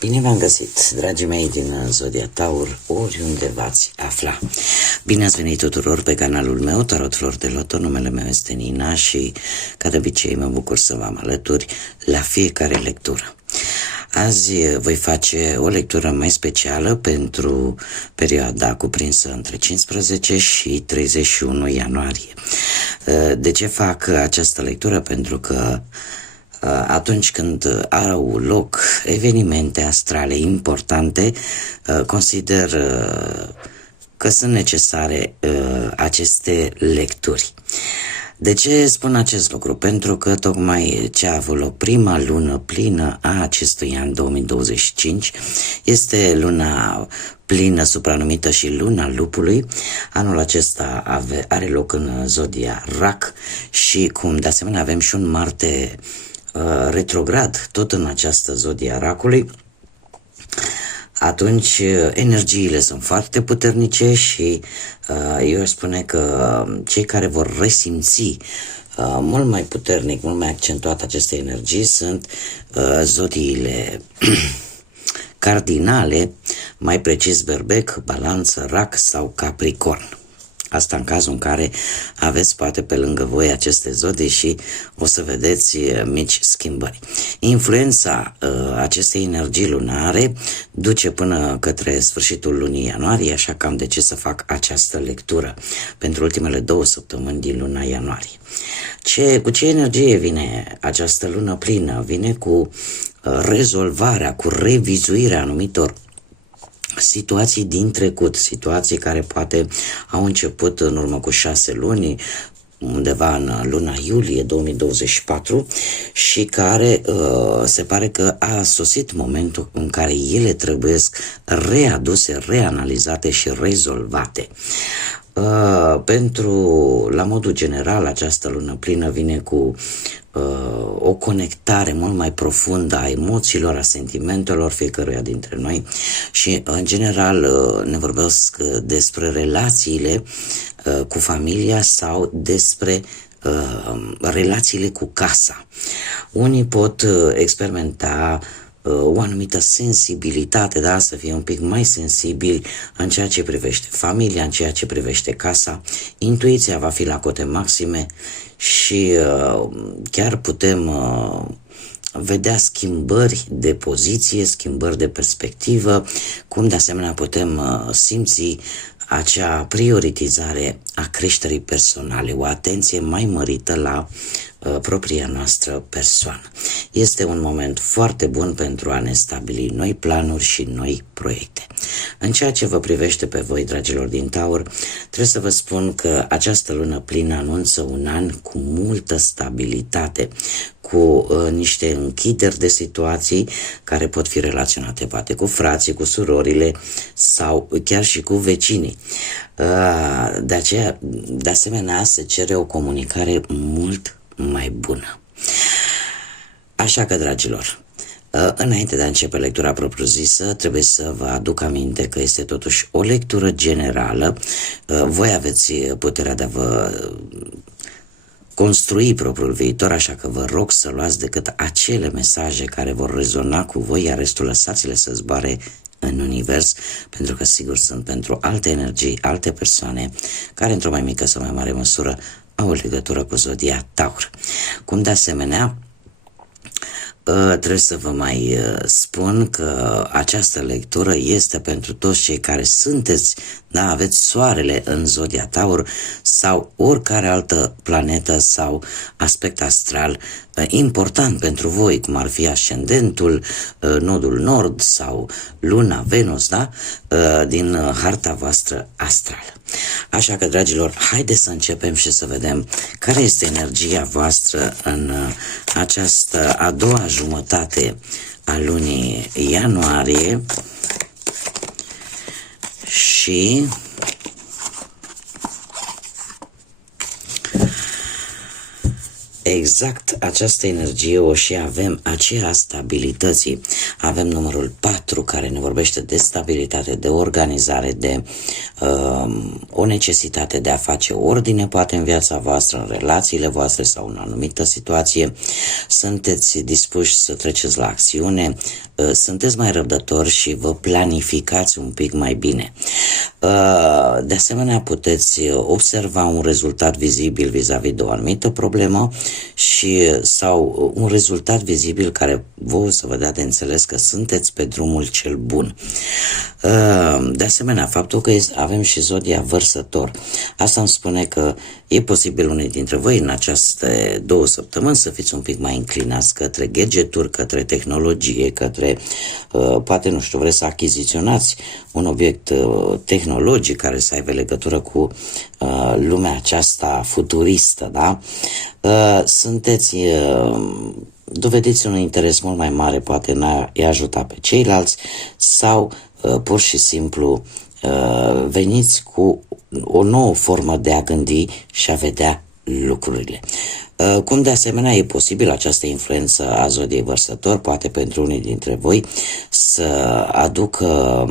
Bine v-am găsit, dragii mei din Zodia Taur, oriunde v-ați afla. Bine ați venit tuturor pe canalul meu, Tarot Flori de Loto. Numele meu este Nina și, ca de obicei, mă bucur să vă am alături la fiecare lectură. Azi voi face o lectură mai specială pentru perioada cuprinsă între 15 și 31 ianuarie. De ce fac această lectură? Pentru că atunci când au loc evenimente astrale importante, consider că sunt necesare aceste lecturi. De ce spun acest lucru? Pentru că tocmai ce a avut loc prima lună plină a acestui an 2025 este luna plină supranumită și luna lupului. Anul acesta are loc în zodia Rac și cum de asemenea avem și un Marte retrograd tot în această zodia Racului, atunci energiile sunt foarte puternice și eu aș spune că cei care vor resimți mult mai puternic, mult mai accentuat aceste energii sunt zodiile cardinale, mai precis Berbec, Balanță, Rac sau Capricorn. Asta în cazul în care aveți poate pe lângă voi aceste zodii și o să vedeți mici schimbări. Influența acestei energii lunare duce până către sfârșitul lunii ianuarie, așa că am de ce să fac această lectură pentru ultimele 2 săptămâni din luna ianuarie. Cu ce energie vine această lună plină? Vine cu rezolvarea, cu revizuirea anumitor situații din trecut, situații care poate au început în urmă cu 6 luni, undeva în luna iulie 2024 și care se pare că a sosit momentul în care ele trebuie readuse, reanalizate și rezolvate. La modul general, această lună plină vine cu o conectare mult mai profundă a emoțiilor, a sentimentelor fiecăruia dintre noi și, în general, ne vorbesc despre relațiile cu familia sau despre relațiile cu casa. Unii pot experimenta o anumită sensibilitate, da, să fie un pic mai sensibili în ceea ce privește familia, în ceea ce privește casa. Intuiția va fi la cote maxime și chiar putem vedea schimbări de poziție, schimbări de perspectivă, cum de asemenea putem simți acea prioritizare a creșterii personale, o atenție mai mărită la propria noastră persoană. Este un moment foarte bun pentru a ne stabili noi planuri și noi proiecte. În ceea ce vă privește pe voi, dragilor din Taur, trebuie să vă spun că această lună plină anunță un an cu multă stabilitate, cu niște închideri de situații care pot fi relaționate poate cu frații, cu surorile sau chiar și cu vecinii. De asemenea, se cere o comunicare mult mai bună. Așa că, dragilor, înainte de a începe lectura propriu-zisă, trebuie să vă aduc aminte că este totuși o lectură generală. Voi aveți puterea de a vă construi propriul viitor, așa că vă rog să luați decât acele mesaje care vor rezona cu voi, iar restul lăsați-le să zboare în univers, pentru că sigur sunt pentru alte energii, alte persoane care într-o mai mică sau mai mare măsură au o legătură cu zodia Taur. Cum de asemenea trebuie să vă mai spun că această lectură este pentru toți cei care sunteți, da, aveți soarele în zodia Taur sau oricare altă planetă sau aspect astral important pentru voi, cum ar fi ascendentul, nodul nord sau luna, Venus, da, din harta voastră astrală. Așa că, dragilor, haideți să începem și să vedem care este energia voastră în această a doua jumătate a lunii ianuarie și exact această energie o și avem, aceea stabilității. Avem numărul 4 care ne vorbește de stabilitate, de organizare, de o necesitate de a face ordine, poate în viața voastră, în relațiile voastre sau în o anumită situație. Sunteți dispuși să treceți la acțiune, sunteți mai răbdători și vă planificați un pic mai bine. De asemenea, puteți observa un rezultat vizibil vis-a-vis de o anumită problemă sau un rezultat vizibil care vouă să vă dea de înțeles că sunteți pe drumul cel bun. De asemenea, faptul că avem și zodia Vărsător, asta îmi spune că e posibil unii dintre voi în aceste 2 săptămâni să fiți un pic mai înclinați către gadgeturi, către tehnologie, către, poate, nu știu, vreți să achiziționați un obiect tehnologic care să aibă legătură cu lumea aceasta futuristă, da? Dovediți un interes mult mai mare, poate în a-i ajuta pe ceilalți sau pur și simplu veniți cu o nouă formă de a gândi și a vedea lucrurile. Cum de asemenea e posibil această influență a zodiei Vărsător, poate pentru unii dintre voi, să aducă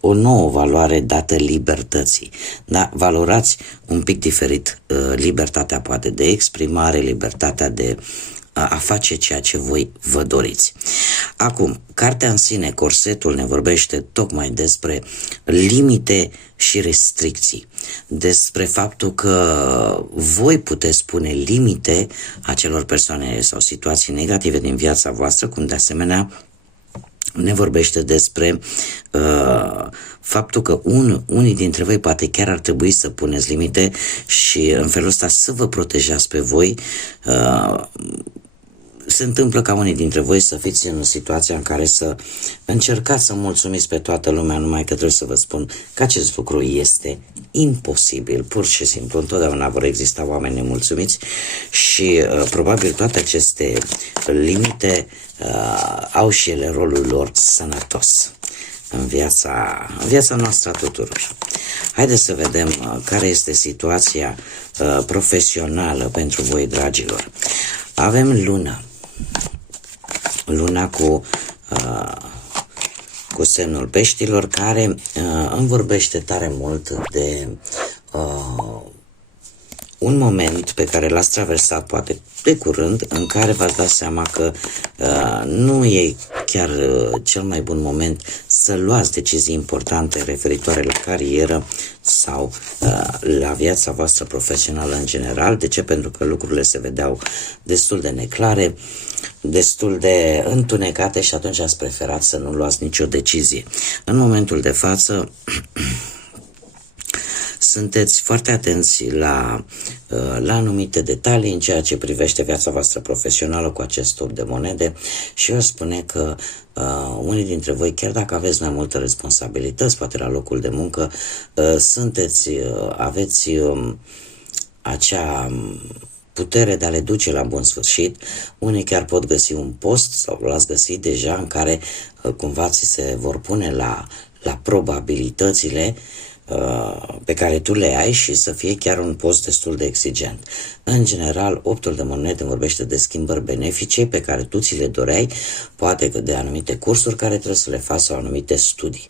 o nouă valoare dată libertății. Da? Valorați un pic diferit libertatea poate de exprimare, libertatea de a face ceea ce voi vă doriți. Acum, cartea în sine, corsetul, ne vorbește tocmai despre limite și restricții, despre faptul că voi puteți pune limite acelor persoane sau situații negative din viața voastră, cum de asemenea ne vorbește despre faptul că unii dintre voi poate chiar ar trebui să puneți limite și în felul ăsta să vă protejați pe voi. Se întâmplă ca unii dintre voi să fiți în situația în care să încercați să mulțumiți pe toată lumea, numai că trebuie să vă spun că acest lucru este imposibil, pur și simplu. Întotdeauna vor exista oameni nemulțumiți și probabil toate aceste limite au și ele rolul lor sănătos în viața noastră a tuturor. Haideți să vedem care este situația profesională pentru voi, dragilor. Avem luna cu semnul peștilor, care îmi vorbește tare mult de un moment pe care l-ați traversat poate de curând, în care v-ați dat seama că nu e chiar cel mai bun moment să luați decizii importante referitoare la carieră sau la viața voastră profesională în general. De ce? Pentru că lucrurile se vedeau destul de neclare, destul de întunecate și atunci ați preferat să nu luați nicio decizie. În momentul de față sunteți foarte atenți la anumite detalii în ceea ce privește viața voastră profesională cu acest tur de monede și eu spune că unii dintre voi, chiar dacă aveți mai multe responsabilități, poate la locul de muncă, aveți acea putere de a le duce la bun sfârșit. Unii chiar pot găsi un post sau l-ați găsit deja în care cumva ți se vor pune la probabilitățile pe care tu le ai și să fie chiar un post destul de exigent. În general, optul de monede vorbește de schimbări benefice pe care tu ți le doreai, poate de anumite cursuri care trebuie să le faci sau anumite studii.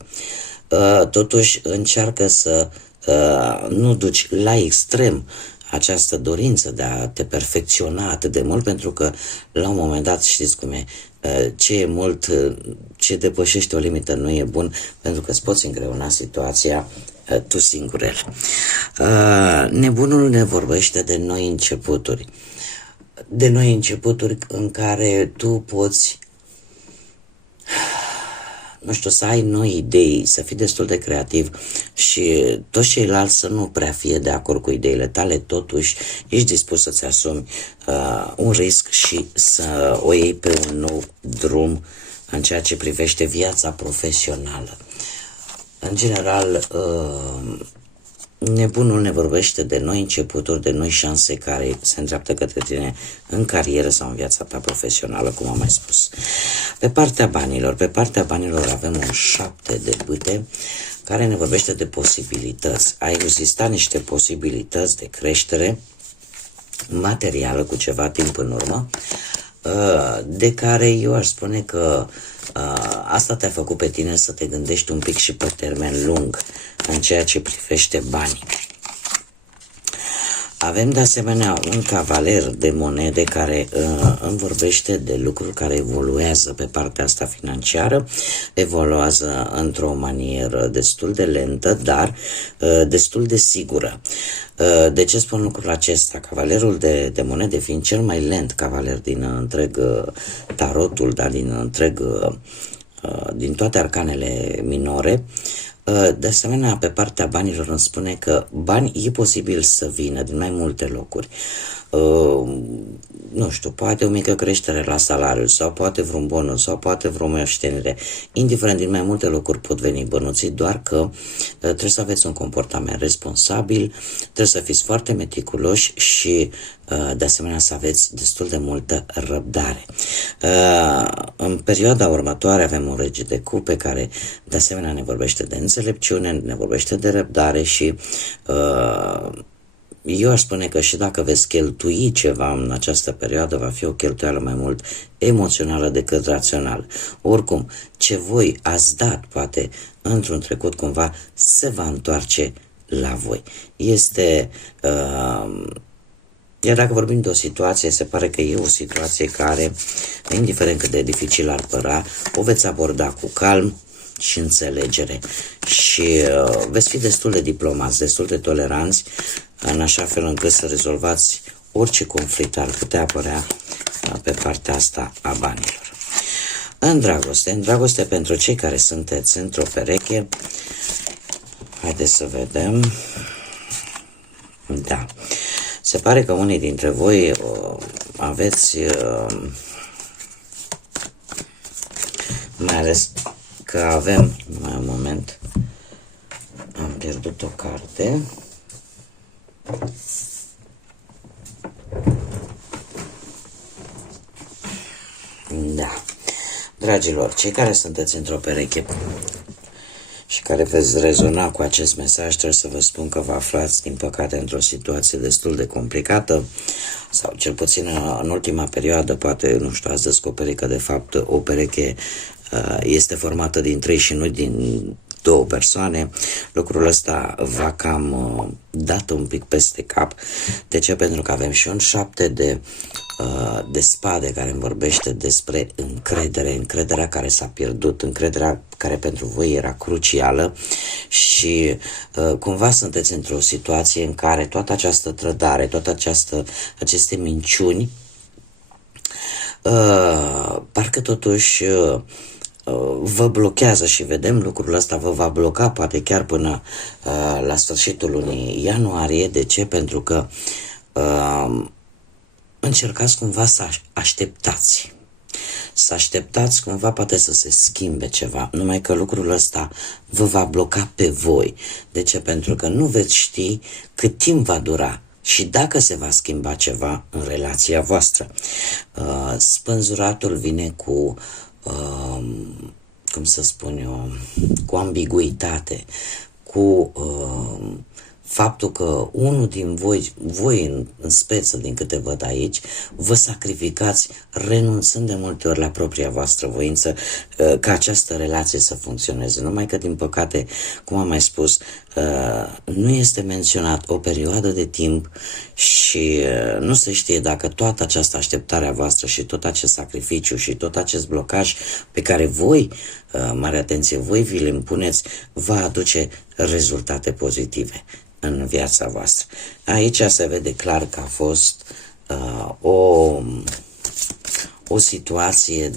Totuși, încearcă să nu duci la extrem această dorință de a te perfecționa atât de mult, pentru că la un moment dat știți cum e, ce e mult, ce depășește o limită nu e bun, pentru că îți poți îngreuna situația tu singurel. Nebunul ne vorbește de noi începuturi. De noi începuturi în care tu poți, nu știu, să ai noi idei, să fii destul de creativ și toți ceilalți să nu prea fie de acord cu ideile tale, totuși ești dispus să-ți asumi un risc și să o iei pe un nou drum în ceea ce privește viața profesională. În general, nebunul ne vorbește de noi începuturi, de noi șanse care se îndreaptă către tine în carieră sau în viața ta profesională, cum am mai spus. Pe partea banilor avem un 7 de bâte care ne vorbește de posibilități. Ai existat niște posibilități de creștere materială cu ceva timp în urmă, de care eu aș spune că asta te-a făcut pe tine să te gândești un pic și pe termen lung în ceea ce privește banii. Avem de asemenea un cavaler de monede care îmi vorbește de lucruri care evoluează pe partea asta financiară, evoluează într-o manieră destul de lentă, dar destul de sigură. De ce spun lucrul acesta? Cavalerul de monede fiind cel mai lent cavaler din întreg tarotul, dar din toate arcanele minore, de asemenea, pe partea banilor îmi spune că bani e posibil să vină din mai multe locuri. Nu știu, poate o mică creștere la salariu sau poate vreun bonus sau poate vreo moștenire. Indiferent, din mai multe locuri pot veni bănuții, doar că trebuie să aveți un comportament responsabil, trebuie să fiți foarte meticuloși și de asemenea să aveți destul de multă răbdare. În perioada următoare avem un rege de cupe care de asemenea ne vorbește de înțelepciune, ne vorbește de răbdare și eu aș spune că și dacă veți cheltui ceva în această perioadă, va fi o cheltuială mai mult emoțională decât rațională. Oricum, ce voi ați dat, poate, într-un trecut cumva, se va întoarce la voi. Iar dacă vorbim de o situație, se pare că e o situație care, indiferent cât de dificil ar părea, o veți aborda cu calm și înțelegere și veți fi destul de diplomați, destul de toleranți, în așa fel încât să rezolvați orice conflict ar putea apărea pe partea asta a banilor. În dragoste pentru cei care sunteți într-o pereche, haideți să vedem, da, se pare că unii dintre voi aveți, mai ales că avem, mai un moment, am pierdut o carte. Da, dragilor, cei care sunteți într-o pereche și care veți rezona cu acest mesaj, trebuie să vă spun că vă aflați, din păcate, într-o situație destul de complicată, sau cel puțin în ultima perioadă, poate, nu știu, ați descoperit că, de fapt, o pereche este formată din 3 și nu din 2 persoane. Lucrul ăsta va cam dat un pic peste cap. De ce? Pentru că avem și un 7 de spade care îmi vorbește despre încredere, încrederea care s-a pierdut, încrederea care pentru voi era crucială și cumva sunteți într-o situație în care toată această trădare, toate aceste minciuni, parcă totuși vă blochează și vedem lucrul ăsta vă va bloca poate chiar până la sfârșitul lunii ianuarie. De ce? Pentru că încercați cumva să așteptați. Să așteptați cumva poate să se schimbe ceva, numai că lucrul ăsta vă va bloca pe voi. De ce? Pentru că nu veți ști cât timp va dura și dacă se va schimba ceva în relația voastră. Spânzuratul vine cu, cum să spun eu, cu ambiguitate, cu faptul că unul din voi în speță, din câte văd aici, vă sacrificați renunțând de multe ori la propria voastră voință ca această relație să funcționeze. Numai că, din păcate, cum am mai spus, nu este menționat o perioadă de timp și nu se știe dacă toată această așteptare a voastră și tot acest sacrificiu și tot acest blocaj pe care voi, mare atenție, voi vi le impuneți, va aduce rezultate pozitive în viața voastră. Aici se vede clar că a fost o situație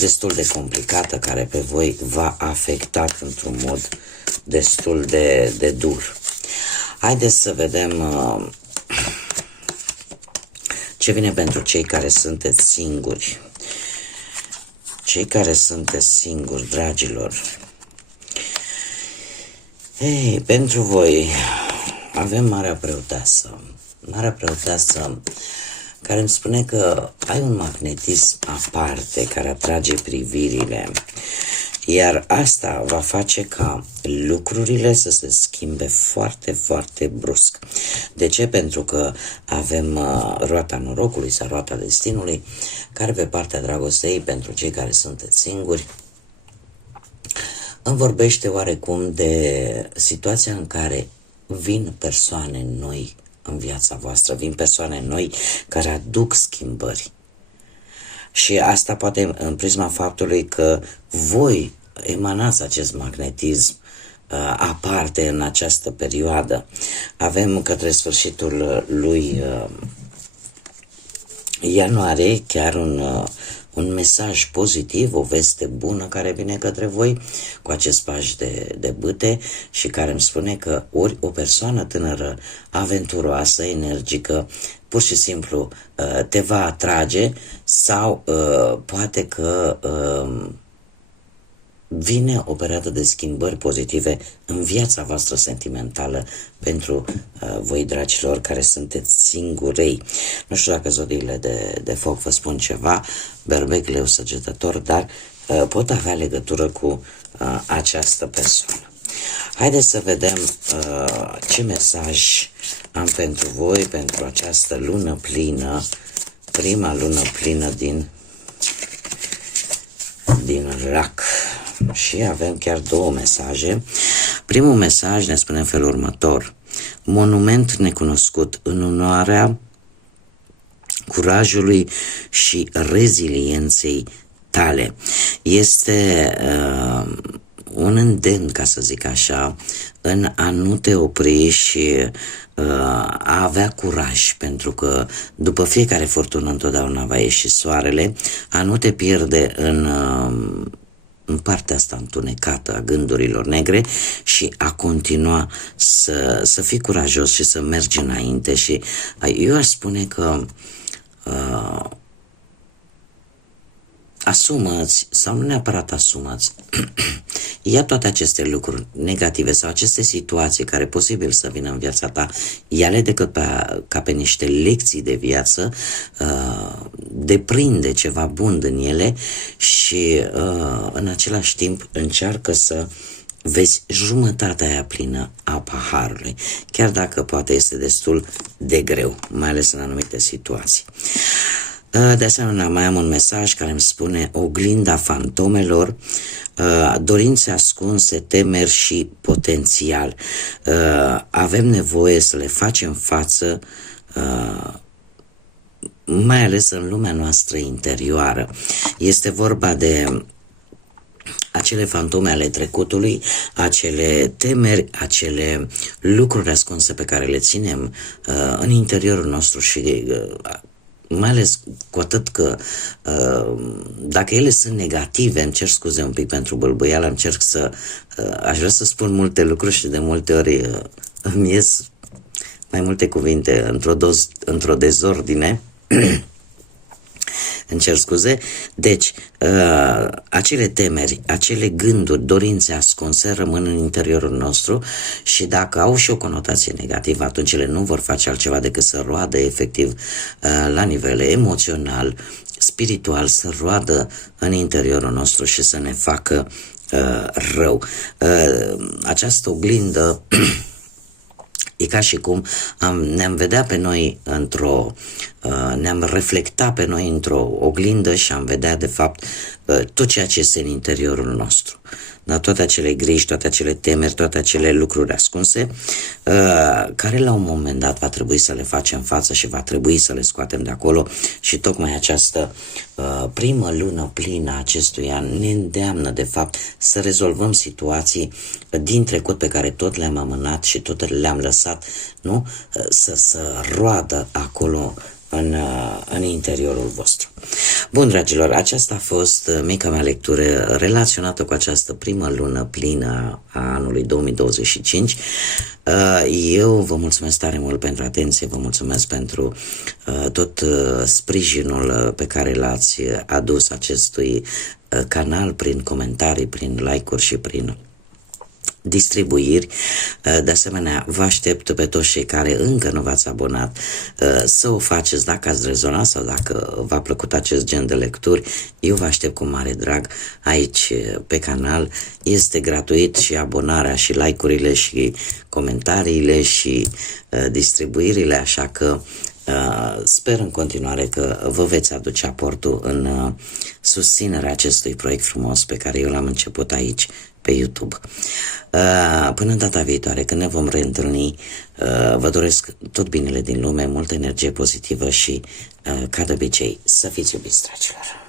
destul de complicată care pe voi v-a afectat într-un mod destul de dur. Haideți să vedem ce vine pentru cei care sunteți singuri. Cei care sunteți singuri, dragilor. Ei, pentru voi avem Marea Preoteasă. Marea Preoteasă care îmi spune că ai un magnetism aparte care atrage privirile. Iar asta va face ca lucrurile să se schimbe foarte, foarte brusc. De ce? Pentru că avem roata norocului sau roata destinului, care pe partea dragostei, pentru cei care sunteți singuri, îmi vorbește oarecum de situația în care vin persoane noi în viața voastră, vin persoane noi care aduc schimbări. Și asta poate în prisma faptului că voi emanați acest magnetism aparte în această perioadă. Avem către sfârșitul lui ianuarie chiar un mesaj pozitiv, o veste bună care vine către voi cu acest paș de bâte și care îmi spune că ori o persoană tânără, aventuroasă, energică, pur și simplu te va atrage sau poate că vine o perioadă de schimbări pozitive în viața voastră sentimentală pentru voi, dragilor, care sunteți singurei. Nu știu dacă zodiile de foc vă spun ceva, Berbec, Leu, Săgetător, dar pot avea legătură cu această persoană. Haideți să vedem ce mesaj am pentru voi pentru această lună plină, prima lună plină din Rac. Și avem chiar două mesaje. Primul mesaj ne spune în felul următor: monument necunoscut în onoarea curajului și rezilienței tale. Este un îndemn, ca să zic așa, în a nu te opri și a avea curaj, pentru că după fiecare furtună întotdeauna va ieși soarele, a nu te pierde în partea asta întunecată a gândurilor negre și a continua să fii curajos și să mergi înainte. Și eu aș spune că asumați, sau nu neapărat asumați, ia toate aceste lucruri negative sau aceste situații care posibil să vină în viața ta, ia-le ca pe niște lecții de viață, deprinde ceva bun din ele și în același timp încearcă să vezi jumătatea aia plină a paharului, chiar dacă poate este destul de greu, mai ales în anumite situații. De asemenea, mai am un mesaj care îmi spune: oglinda fantomelor, dorințe ascunse, temeri și potențial. Avem nevoie să le facem față, mai ales în lumea noastră interioară. Este vorba de acele fantome ale trecutului, acele temeri, acele lucruri ascunse pe care le ținem în interiorul nostru și mai ales cu atât că dacă ele sunt negative, îmi cer scuze un pic pentru bâlbâială, aș vrea să spun multe lucruri și de multe ori îmi ies mai multe cuvinte într-o dezordine. Îmi cer scuze. Deci, acele temeri, acele gânduri, dorințe ascunse rămân în interiorul nostru și dacă au și o conotație negativă, atunci ele nu vor face altceva decât să roadă efectiv la nivel emoțional, spiritual, să roadă în interiorul nostru și să ne facă rău. Această oglindă e ca și cum ne-am vedea pe noi ne-am reflecta pe noi într-o oglindă și am vedea de fapt tot ceea ce este în interiorul nostru. Da, toate acele griji, toate acele temeri, toate acele lucruri ascunse, care la un moment dat va trebui să le facem față și va trebui să le scoatem de acolo și tocmai această primă lună plină a acestui an ne îndeamnă de fapt să rezolvăm situații din trecut pe care tot le-am amânat și tot le-am lăsat, nu? Să roadă acolo în interiorul vostru. Bun, dragilor, aceasta a fost mica mea lectură relaționată cu această primă lună plină a anului 2025. Eu vă mulțumesc tare mult pentru atenție, vă mulțumesc pentru tot sprijinul pe care l-ați adus acestui canal prin comentarii, prin like-uri și prin distribuiri. De asemenea, vă aștept pe toți cei care încă nu v-ați abonat să o faceți dacă ați rezonat sau dacă v-a plăcut acest gen de lecturi. Eu vă aștept cu mare drag aici pe canal. Este gratuit și abonarea și like-urile și comentariile și distribuirile, așa că sper în continuare că vă veți aduce aportul în susținerea acestui proiect frumos pe care eu l-am început aici pe YouTube. Până în data viitoare, când ne vom reîntâlni, vă doresc tot binele din lume, multă energie pozitivă și, ca de obicei, să fiți iubiți, dragilor!